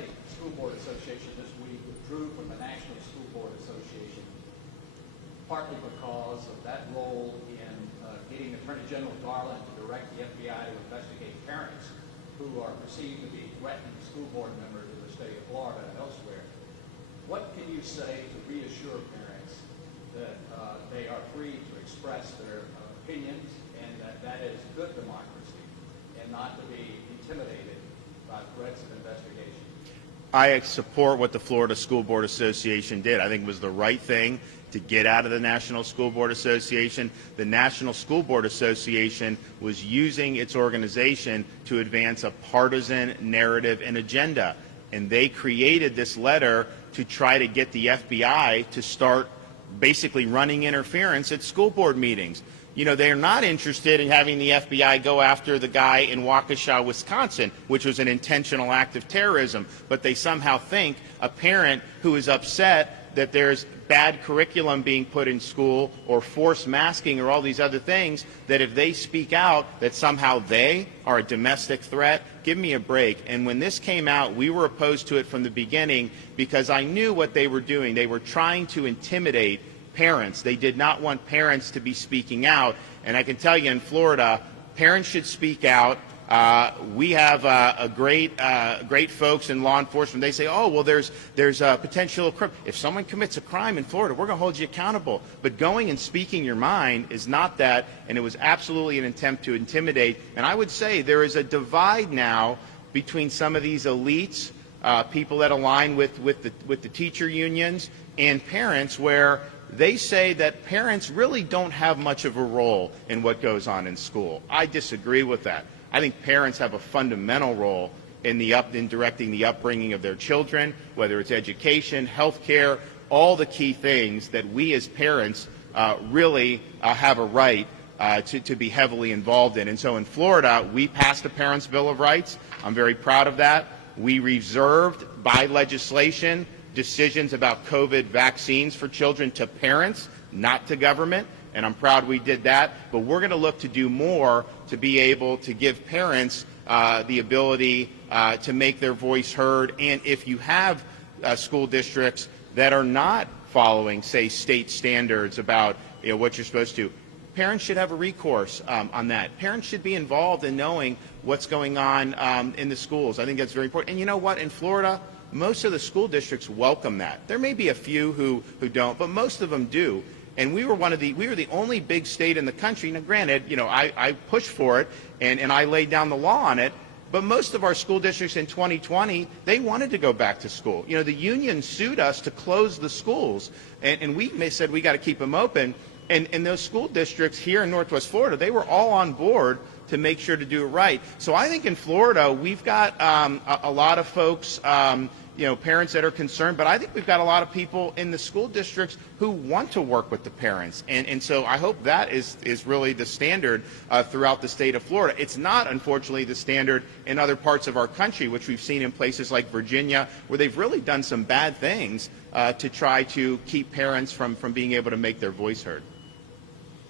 State School Board Association this week withdrew from the National School Board Association, partly because of that role in getting Attorney General Garland to direct the FBI to investigate parents who are perceived to be threatening school board members in the state of Florida and elsewhere. What can you say to reassure parents that they are free to express their opinions and that that is good democracy and not to be intimidated by threats of investigation? I support what the Florida School Board Association did. I think it was the right thing to get out of the National School Board Association. The National School Board Association was using its organization to advance a partisan narrative and agenda. And they created this letter to try to get the FBI to start basically running interference at school board meetings. You know, they're not interested in having the FBI go after the guy in Waukesha, Wisconsin, which was an intentional act of terrorism, but they somehow think a parent who is upset that there's bad curriculum being put in school or forced masking or all these other things, that if they speak out, that somehow they are a domestic threat. Give me a break. And when this came out, we were opposed to it from the beginning because I knew what they were doing. They were trying to intimidate parents. They did not want parents to be speaking out. And I can tell you in Florida, parents should speak out. We have great folks in law enforcement. They say, oh, well, there's a potential crime. If someone commits a crime in Florida, we're going to hold you accountable. But going and speaking your mind is not that, and it was absolutely an attempt to intimidate. And I would say there is a divide now between some of these elites, people that align with the teacher unions, and parents, where they say that parents really don't have much of a role in what goes on in school. I disagree with that. I think parents have a fundamental role in directing the upbringing of their children, whether it's education, health care, all the key things that we as parents really have a right to be heavily involved in. And so in Florida, we passed a Parents' Bill of Rights. I'm very proud of that. We reserved by legislation decisions about COVID vaccines for children to parents, not to government. And I'm proud we did that, but we're going to look to do more to be able to give parents the ability to make their voice heard. And if you have school districts that are not following, say, state standards about what you're supposed to, parents should have a recourse on that. Parents should be involved in knowing what's going on in the schools. I think that's very important. And you know what? In Florida, most of the school districts welcome that. There may be a few who don't, but most of them do. And we were the only big state in the country. Now, granted, I pushed for it and I laid down the law on it. But most of our school districts in 2020, they wanted to go back to school. The union sued us to close the schools, and we said we got to keep them open. And those school districts here in Northwest Florida, they were all on board to make sure to do it right. So I think in Florida, we've got a lot of folks, parents that are concerned, but I think we've got a lot of people in the school districts who want to work with the parents. And so I hope that is really the standard throughout the state of Florida. It's not, unfortunately, the standard in other parts of our country, which we've seen in places like Virginia, where they've really done some bad things to try to keep parents from being able to make their voice heard.